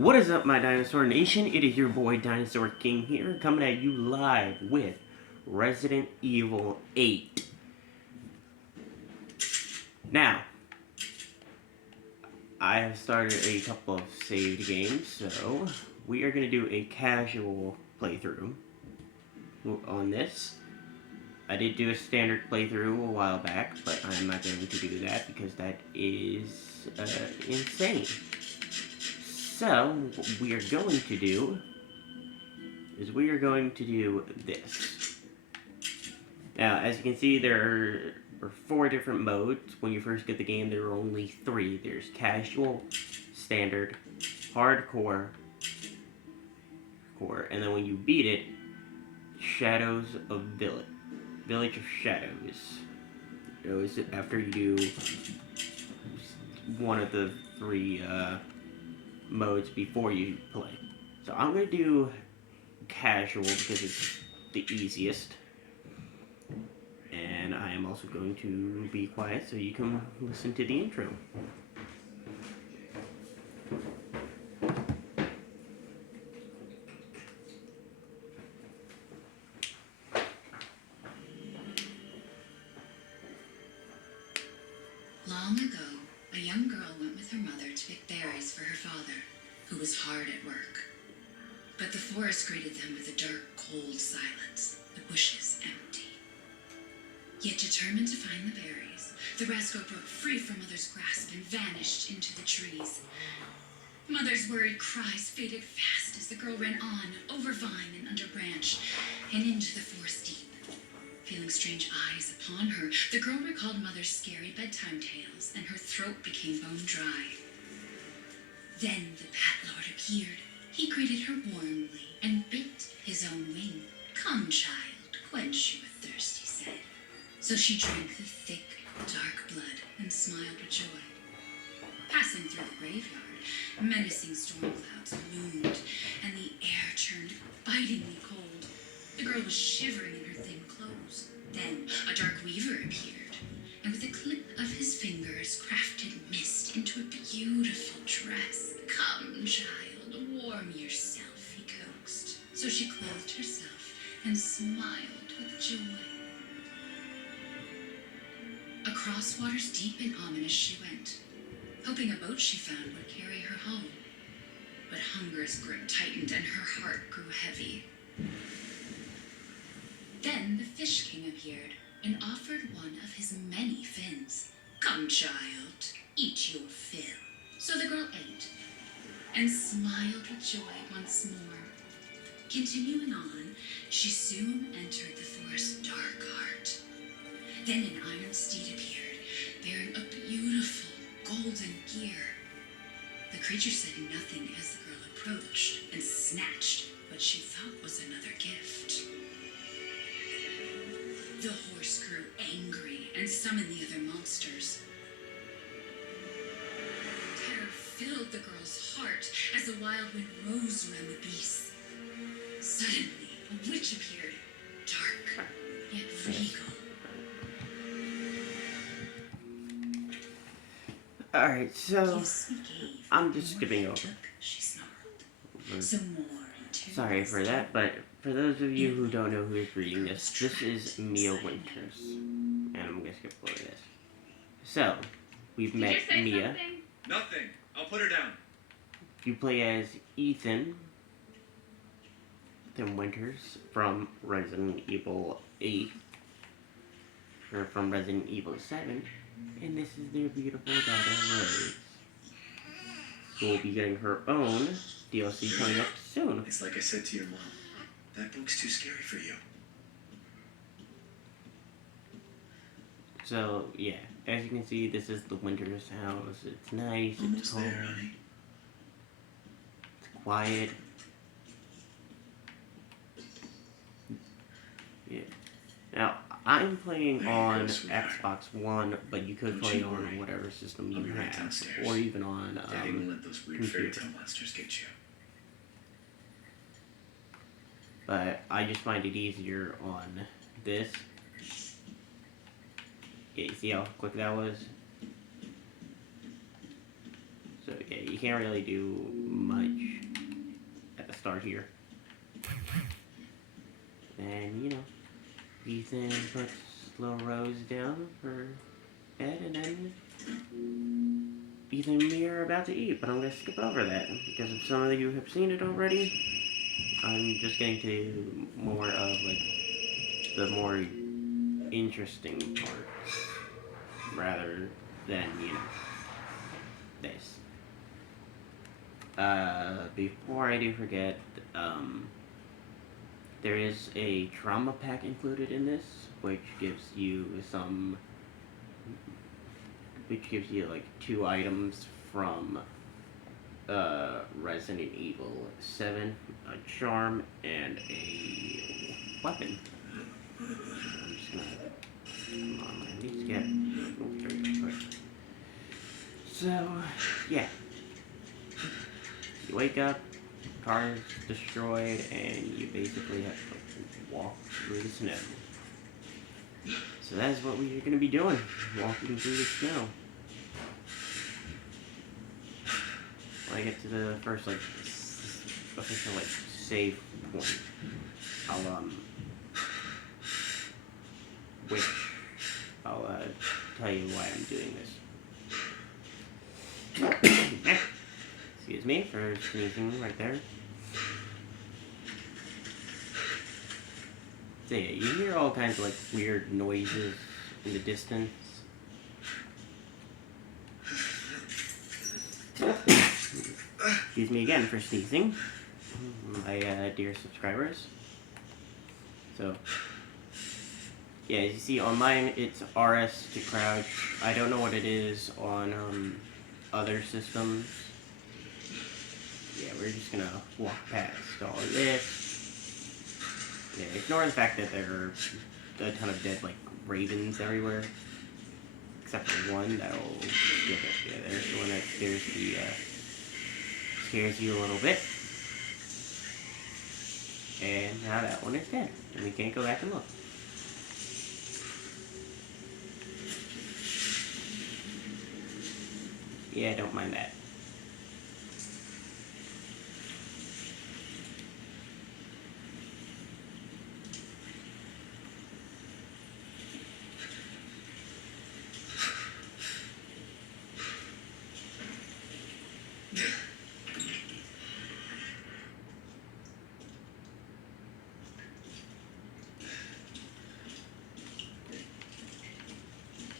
What is up, my Dinosaur Nation? It is your boy Dinosaur King here, coming at you live with Resident Evil 8. Now, I have started a couple of saved games, so we are going to do a casual playthrough on this. I did do a standard playthrough a while back, but I'm not going to do that because that is insane. So, what we are going to do is we are going to do this. Now, as you can see, there are 4 different modes. When you first get the game, there are only 3. There's casual, standard, hardcore, and then when you beat it, Shadows of Village of Shadows. It was after you do one of the 3 modes before you play. So I'm going to do casual because it's the easiest. And I am also going to be quiet so you can listen to the intro. Long ago, a young girl went with her mother to pick berries for her father, who was hard at work. But the forest greeted them with a dark, cold silence, the bushes empty. Yet determined to find the berries, the rascal broke free from Mother's grasp and vanished into the trees. Mother's worried cries faded fast as the girl ran on, over vine and under branch, and into the forest deep. Feeling strange eyes upon her, the girl recalled Mother's scary bedtime tales, and her throat became bone dry. Then the Bat Lord appeared. He greeted her warmly and bit his own wing. "Come, child, quench your thirst," he said. So she drank the thick, dark blood and smiled with joy. Passing through the graveyard, menacing storm clouds loomed, and the air turned bitingly cold. The girl was shivering in her thin clothes. Then a dark weaver appeared, and with a clip of his fingers crafted mist into a beautiful dress. "Come, child, warm yourself," he coaxed. So she clothed herself and smiled with joy. Across waters deep and ominous she went, hoping a boat she found would carry her home. But hunger's grip tightened and her heart grew heavy. Then the Fish King appeared and offered one of his many fins. "Come, child, eat your fill." So the girl ate and smiled with joy once more. Continuing on, she soon entered the forest's dark heart. Then an iron steed appeared, bearing a beautiful golden gear. The creature said nothing as the girl approached and snatched what she thought was another gift. The horse grew angry and summoned the other monsters. Terror filled the girl's heart as the wild wind rose around the beasts. Suddenly, a witch appeared, dark yet regal. Alright, so Gifts we gave, I'm just more skipping we over. took, she snarled. So more in turn Sorry for that, but for those of you who don't know who is reading this, this is Mia Winters. And I'm gonna skip over this. So, we've met Mia. Something? Nothing. I'll put her down. You play as Ethan Winters from Resident Evil 8. Or from Resident Evil 7. And this is their beautiful daughter, Rose. Who will be getting her own DLC coming up soon. It's like I said to your mom. That book's too scary for you. So, yeah. As you can see, this is the Winters house. It's nice, it's Almost home, there, honey. it's quiet. Yeah. Now, I'm playing on Xbox One, but you could play on whatever system you have, or even on Daddy won't let those weird fairy computer. tale monsters get you. But I just find it easier on this. Yeah, you see how quick that was? So yeah, you can't really do much start here. And, you know, Ethan puts little Rose down for bed, and then Ethan and me are about to eat, but I'm going to skip over that, because if some of you have seen it already, I'm just getting to more of, like, the more interesting parts, rather than, you know, this. Before I do forget, there is a trauma pack included in this, which gives you like 2 items from Resident Evil 7, a charm and a weapon. I'm just gonna, come on, I need to get, oh, there we go, quick. So, yeah. You wake up, car's destroyed, and you basically have to walk through the snow. So that is what we are going to be doing, walking through the snow. When I get to the first, like, official, like, save point, I'll, tell you why I'm doing this. Excuse me for sneezing right there. So yeah, you hear all kinds of like weird noises in the distance. Excuse me again for sneezing, my dear subscribers. So yeah, as you see on mine, it's RS to crouch. I don't know what it is on other systems. Yeah, we're just gonna walk past all this. Yeah, ignore the fact that there are a ton of dead, like, ravens everywhere. Except for one that'll skip it. Yeah, there's the one that scares you a little bit. And now that one is dead. And we can't go back and look. Yeah, don't mind that.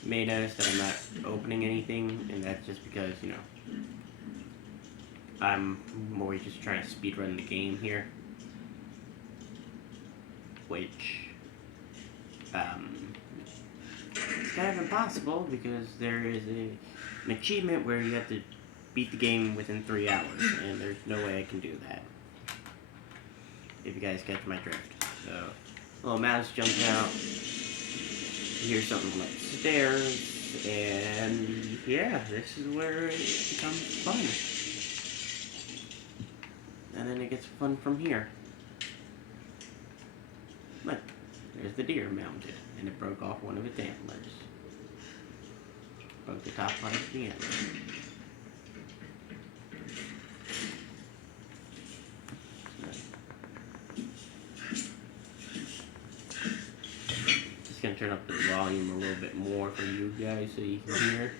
You may notice that I'm not opening anything, and that's just because, you know, I'm more just trying to speedrun the game here. Which, it's kind of impossible because there is an achievement where you have to beat the game within 3 hours, and there's no way I can do that. If you guys catch my drift. So, little mouse jumps out. You hear something like stairs, and yeah, this is where it becomes fun. And then it gets fun from here. Look, there's the deer mounted, and it broke off one of its antlers. Broke the top part of the antler. Just gonna turn up the volume a little bit more for you guys so you can hear.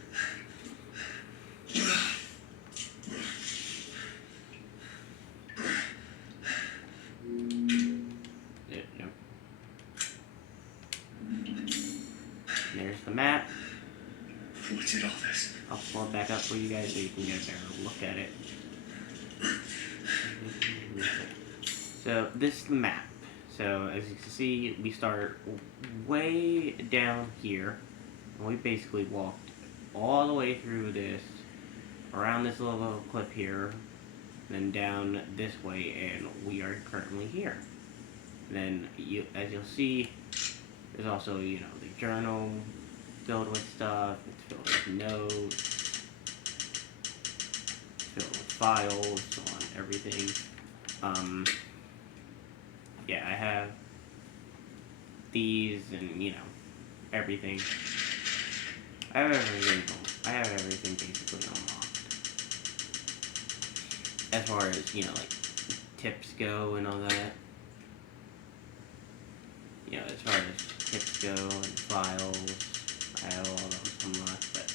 There's the map. What did all this? I'll pull it back up for you guys so you can get a better look at it. So this is the map. So as you can see, we start way down here, and we basically walked all the way through this, around this little cliff here, then down this way, and we are currently here. And then, as you'll see, there's also, you know, the journal filled with stuff. It's filled with notes, filled with files on everything. Yeah, I have these and, you know, everything. I have everything basically unlocked. As far as, you know, like, tips go and all that. You know, as far as tips go and files, I have all those unlocked. But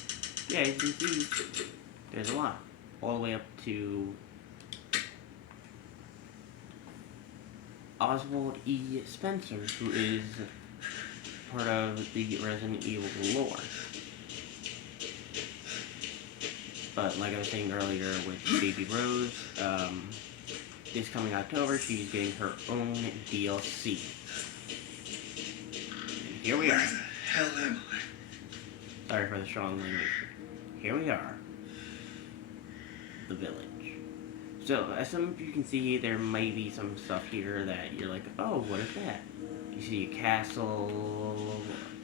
yeah, as you can see, there's a lot. All the way up to Oswald E. Spencer, who is part of the Resident Evil lore. But like I was saying earlier with Baby Rose, this coming October, she's getting her own DLC. And here we are. Where the hell am I? Sorry for the strong language. Here we are. The village. So, as some of you can see, there might be some stuff here that you're like, oh, what is that? You see a castle,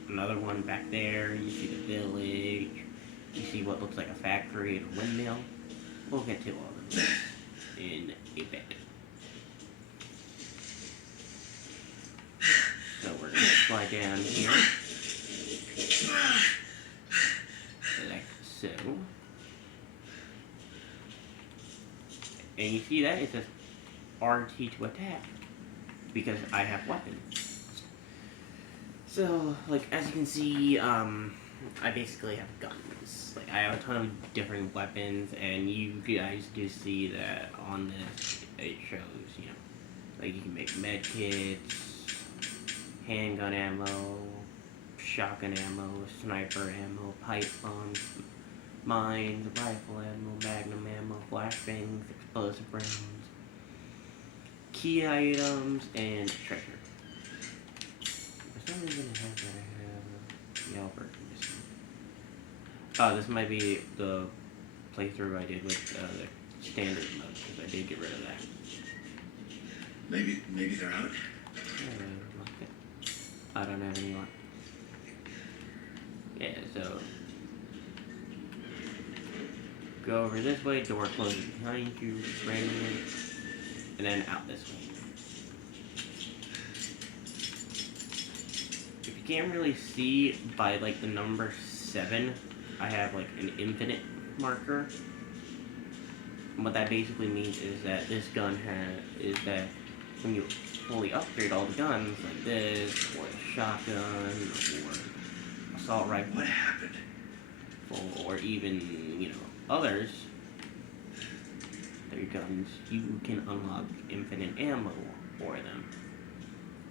another one back there, you see the village, you see what looks like a factory and a windmill. We'll get to all of this in a bit. So we're going to slide down here. Like so. And you see that? It says RT to attack. Because I have weapons. So, like, as you can see, I basically have guns. Like, I have a ton of different weapons, and you guys do see that on this, it shows, you know, like, you can make med kits, handgun ammo, shotgun ammo, sniper ammo, pipe bombs, mines, rifle ammo, magnum ammo, flashbangs, explosive rounds, key items, and treasure. For some reason I have Yelp or missing. Oh, this might be the playthrough I did with the standard mode, because I did get rid of that. Maybe they're out. I don't have any luck. Yeah, so go over this way, door closes behind you randomly, and then out this way. If you can't really see by like the number 7, I have like an infinite marker. And what that basically means is that this gun is that when you fully upgrade all the guns like this, or a shotgun, or assault rifle, What happened? or even, you know, others, their guns, you can unlock infinite ammo for them.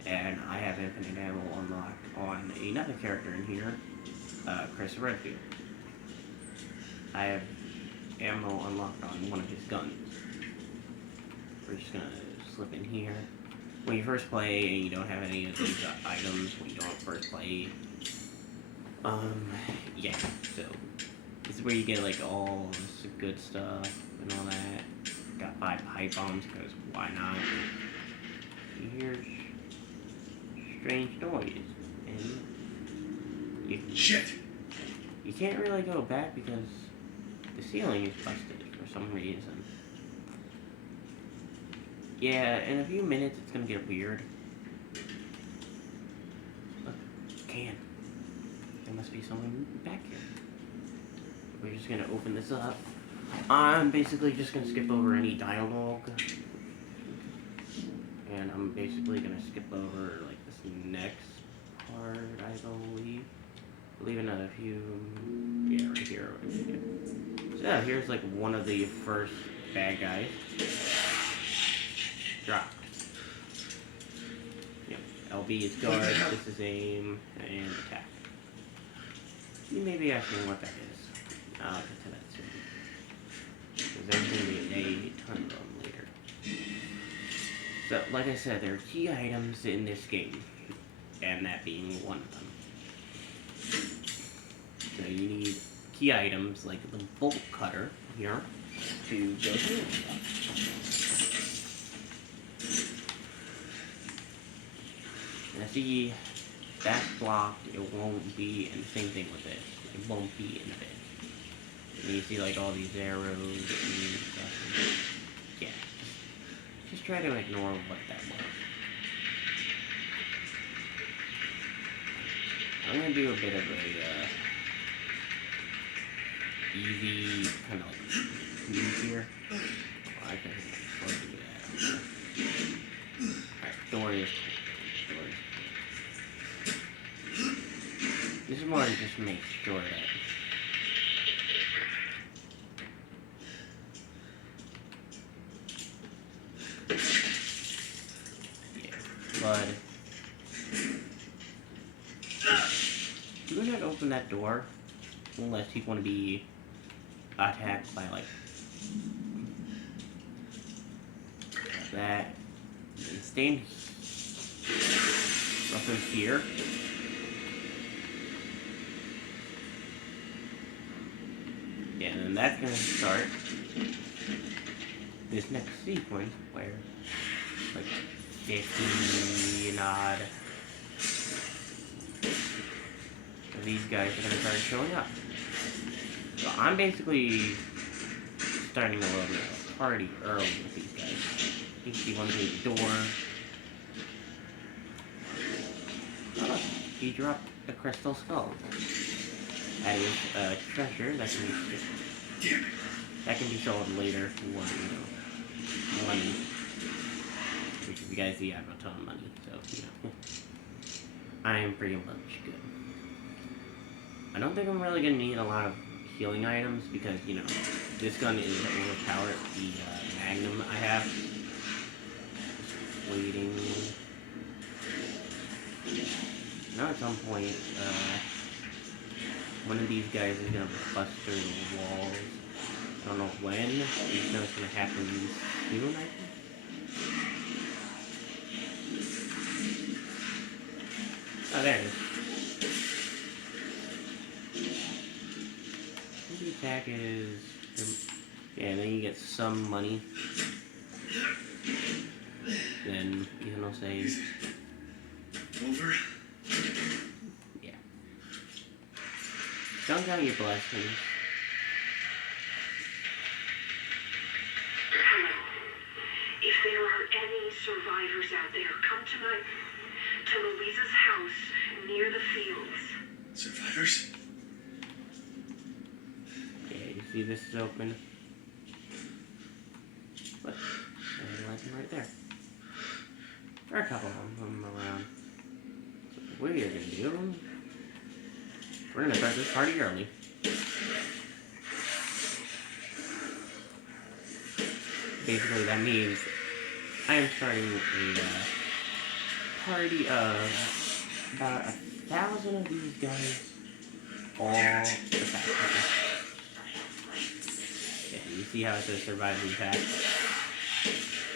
And I have infinite ammo unlocked on another character in here, Chris Redfield. I have ammo unlocked on one of his guns. We're just gonna slip in here. When you first play and you don't have any of these items, when you don't first play, yeah, so this is where you get like all this good stuff and all that. Got 5 pipe bombs, because why not? You hear strange noise, and Shit! you can't really go back because the ceiling is busted for some reason. Yeah, in a few minutes it's gonna get weird. Look, can. There must be someone back here. We're just gonna open this up. I'm basically just gonna skip over any dialogue. And I'm basically gonna skip over like this next part, I believe. Leave another few. Yeah, right here. So yeah, here's like one of the first bad guys. Dropped. Yep. LB is guard, this is aim, and attack. You may be asking what that is. I'll get to that soon. Because there's going to be a ton of them later. So, like I said, there are key items in this game, and that being one of them. So you need key items like the bolt cutter here to go through stuff. Now see, that's blocked, it won't be, and same thing with this, it won't be in this. And you see like all these arrows and stuff. And yeah, just try to ignore what that was. I'm gonna do a bit of a easy kind of like move here. Oh, I can afford to do that. destroy this door. This is more to just make sure that blood. Do not open that door unless you want to be attacked by like that. And stay roughly here. Yeah, and then that's gonna start this next sequence where like 50 and odd of these guys are gonna start showing up. So I'm basically starting a little bit of a party early with these guys. You see one through the door. Oh, he dropped a crystal skull. That is a treasure that can be sold later for, money. Which if you guys see, I have a ton of money, so, I am pretty much good. I don't think I'm really gonna need a lot of healing items because, this gun is overpowered. The Magnum I have. Just waiting. Now at some point, one of these guys is gonna bust through the walls. I don't know when. I just know it's gonna happen soon, I think. Oh, there it is. The attack is... Yeah, and then you get some money. Then you can say... Over? Yeah. Don't count your blessings. Hello. If there are any survivors out there, come to Louisa's house near the fields. Survivors? Okay, you see this is open. What? There's a legend right there. There are a couple of them around. So what are you gonna do? We're gonna start this party early. Basically, that means I am starting a party of about 1,000 of these guys all attack. Yeah, you see how it says survive the attack?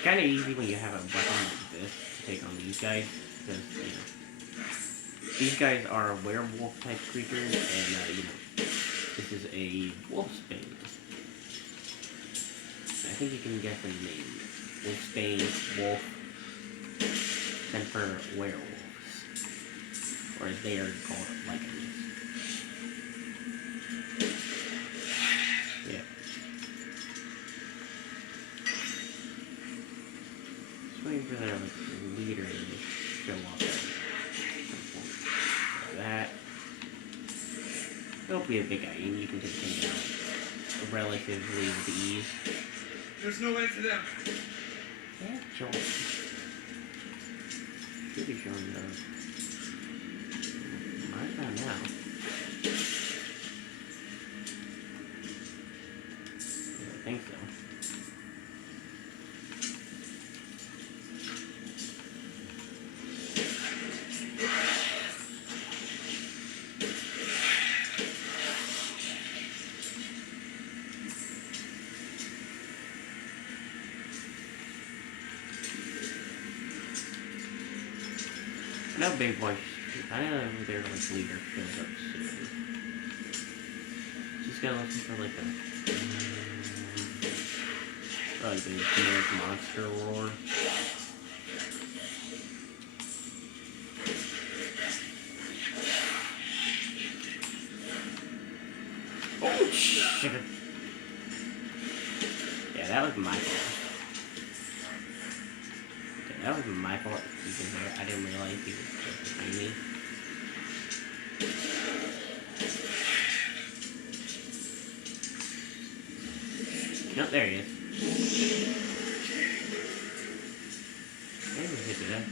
Kind of easy when you have a weapon like this to take on these guys, because, these guys are werewolf type creatures, and, this is a wolfsbane. I think you can guess the name. Wolfsbane, wolf, and for werewolves. Or as they are called, lycans. Yeah. Just waiting for their leader to show up at some point. That. Don't be a big guy, and you can take him down relatively with ease. There's no way to them. Yeah, sure. Should be showing those. Right about now. Yeah, I think so. I know Big Boy. I don't know if their leader shows up soon. Just gotta listen for like the generic monster roar. Oh shit! Yeah, that was my fault. That was my fault because I didn't realize he was just behind me. Nope, there he is. Maybe we hit it.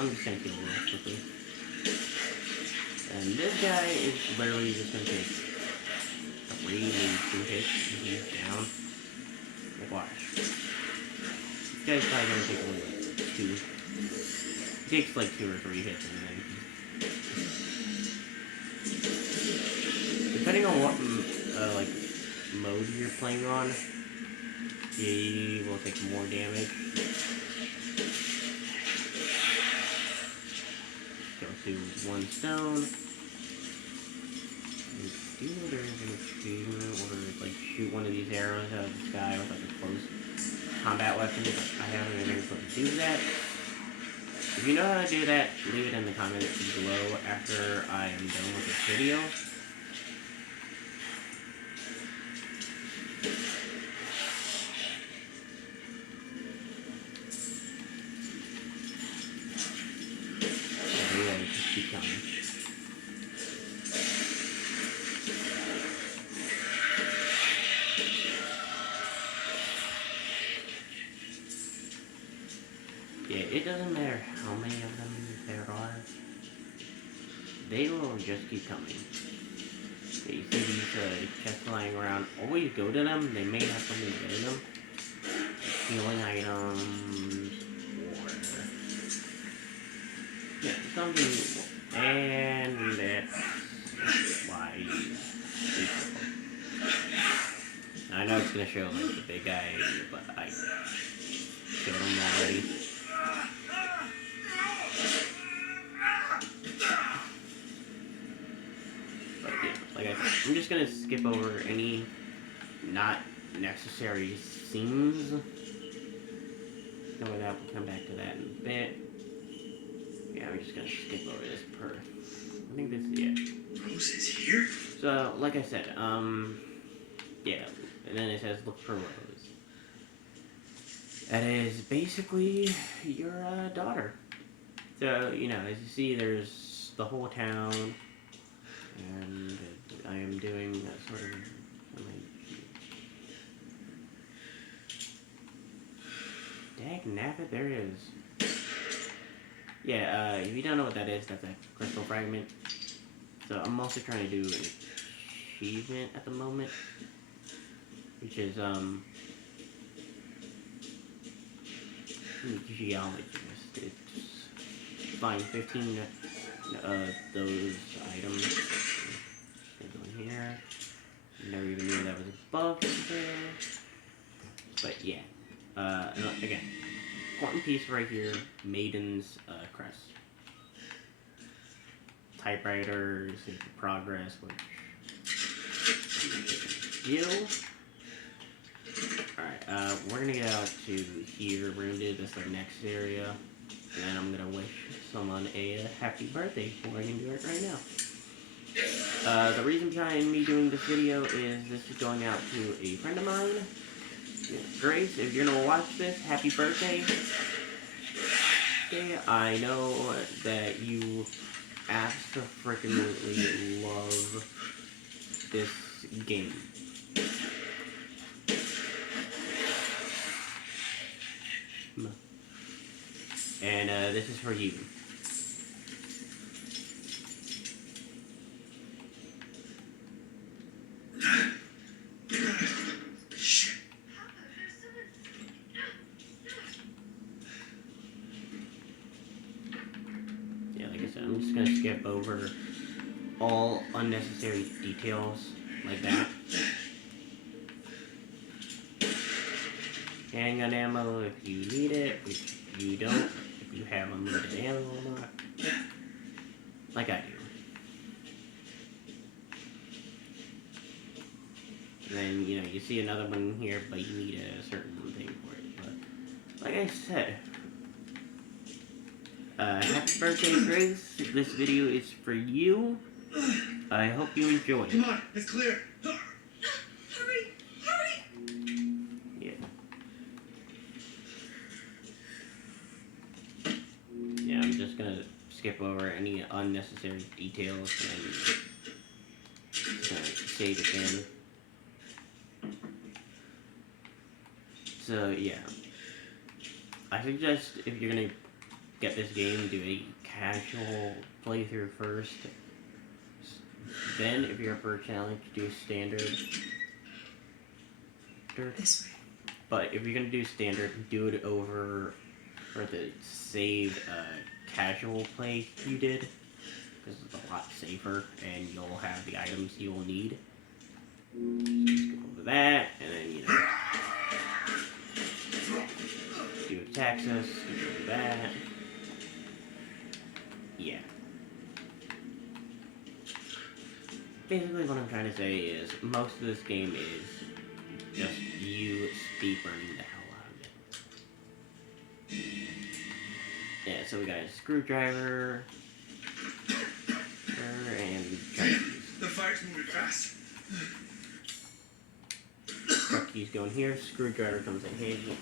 I'm just gonna kill him real quickly. And this guy is literally just gonna take 3 raging hits and he's down. Like, watch. This guy's probably gonna take only like 2. He takes like 2 or 3 hits and then depending on what like mode you're playing on, he will take more damage. Go to 1 stone. Do you know there is an achievement where like shoot one of these arrows out of the sky with like a close combat weapon? But I haven't been able to do that. If you know how to do that, leave it in the comments below after I am done with this video. Yeah, just keep coming. Yeah, it doesn't matter how many of them there are. They will just keep coming. Yeah, you see these chests lying around. Always go to them. They may have something good in them. Healing items. Or... yeah, something. And that's why I know it's gonna show like the big guy, but I killed him already. But yeah, like I said, I'm just gonna skip over any not necessary scenes. No, that we'll come back to that in a bit. Yeah, I'm just gonna skip over this per. I think this is it. Rose is here? So, like I said, yeah, and then it says look for Rose. That is basically your daughter. So, you know, as you see, there's the whole town, and I am doing that sort of. Dag nabbit, there is. Yeah, if you don't know what that is, that's a crystal fragment. So I'm also trying to do an achievement at the moment, which is geologist. It's find 15 those items. Go in here. Never even knew that was above there. But yeah. Again, important piece right here, Maiden's crest. Typewriter, save the progress, which deal. Alright, we're gonna get out to here. We're gonna do this like next area, and then I'm gonna wish someone a happy birthday. We're gonna do it right now. The reason behind me doing this video is this is going out to a friend of mine. Grace, if you're gonna watch this, happy birthday. Okay, I know that you absolutely love this game. And this is for you. I'm just gonna skip over all unnecessary details like that. Handgun ammo if you need it, if you don't, if you have unlimited ammo or not. Like I do. And then, you know, you see another one here, but you need a certain thing for it. But, like I said, happy birthday, Grace. This video is for you. I hope you enjoy it. Come on, it's clear. Hurry! Hurry! Yeah. Yeah, I'm just gonna skip over any unnecessary details and just gonna say it again. So, yeah. I suggest if you're gonna get this game, do a casual playthrough first. Then, if you're up for a challenge, do standard. This way. But if you're gonna do standard, do it over for the saved casual play you did, because it's a lot safer and you'll have the items you will need. Just go over that, and then do Texas, do that. Yeah. Basically, what I'm trying to say is most of this game is just you speedrunning the hell out of it. Yeah, so we got a screwdriver, and The fire's moving fast. truck keys going here, screwdriver comes in handy.